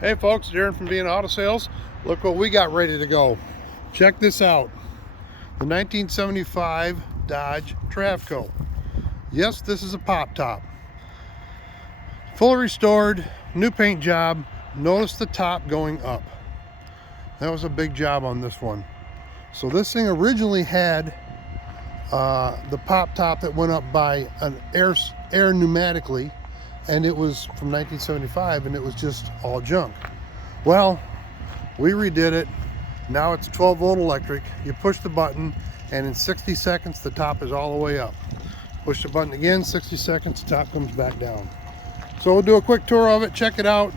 Hey folks, Darren from B200 Auto Sales. Look what we got ready to go. Check this out. The 1975 Dodge Travco. Yes, this is a pop top. Fully restored, new paint job. Notice the top going up. That was a big job on this one. So this thing originally had the pop top that went up by an air pneumatically, and it was from 1975, and it was just all junk. Well, we redid it. Now it's 12-volt electric. You push the button, and in 60 seconds the top is all the way up. Push the button again, 60 seconds, the top comes back down. So we'll do a quick tour of it, check it out.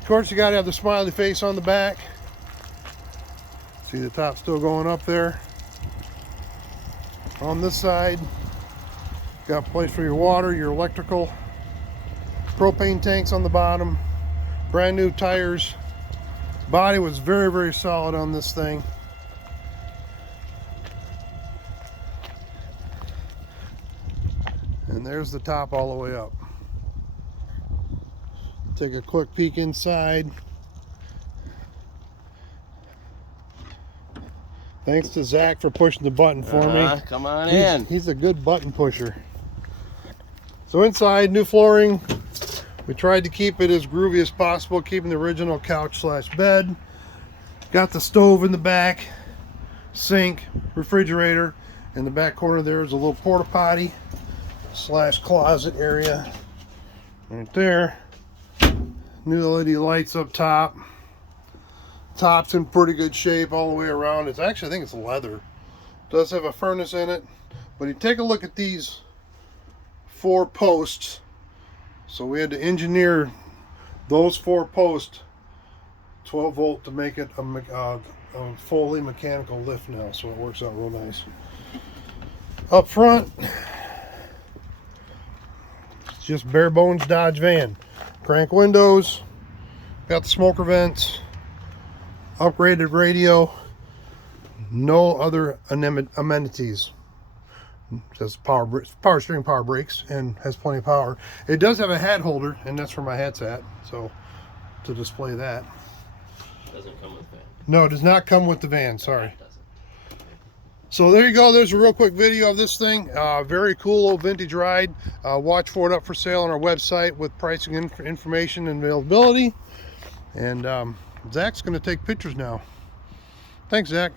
Of course, you got to have the smiley face on the back. See the top still going up there. On this side, got a place for your water, your electrical, propane tanks on the bottom, brand new tires. Body was very, very solid on this thing. And there's the top all the way up. Take a quick peek inside. Thanks to Zach for pushing the button for me. Come on in. He's a good button pusher. So inside, new flooring. We tried to keep it as groovy as possible, keeping the original couch/bed. Got the stove in the back, sink, refrigerator. In the back corner there is a little porta potty / closet area right there. New LED lights up top. Top's in pretty good shape all the way around. It's actually, I think it's leather. Does have a furnace in it, but you take a look at these 4 posts. So we had to engineer those 4 posts 12 volt to make it a fully mechanical lift now, so it works out real nice. Up front, it's just bare bones Dodge van. Crank windows, got the smoker vents, upgraded radio, no other amenities. Just power steering, power brakes, and has plenty of power. It does have a hat holder, and that's where my hat's at, so to display that. Doesn't come with that. No, it does not come with the van, sorry. So there you go, there's a real quick video of this thing. Very cool old vintage ride. Watch for it up for sale on our website with pricing information and availability. And Zach's going to take pictures now. Thanks, Zach.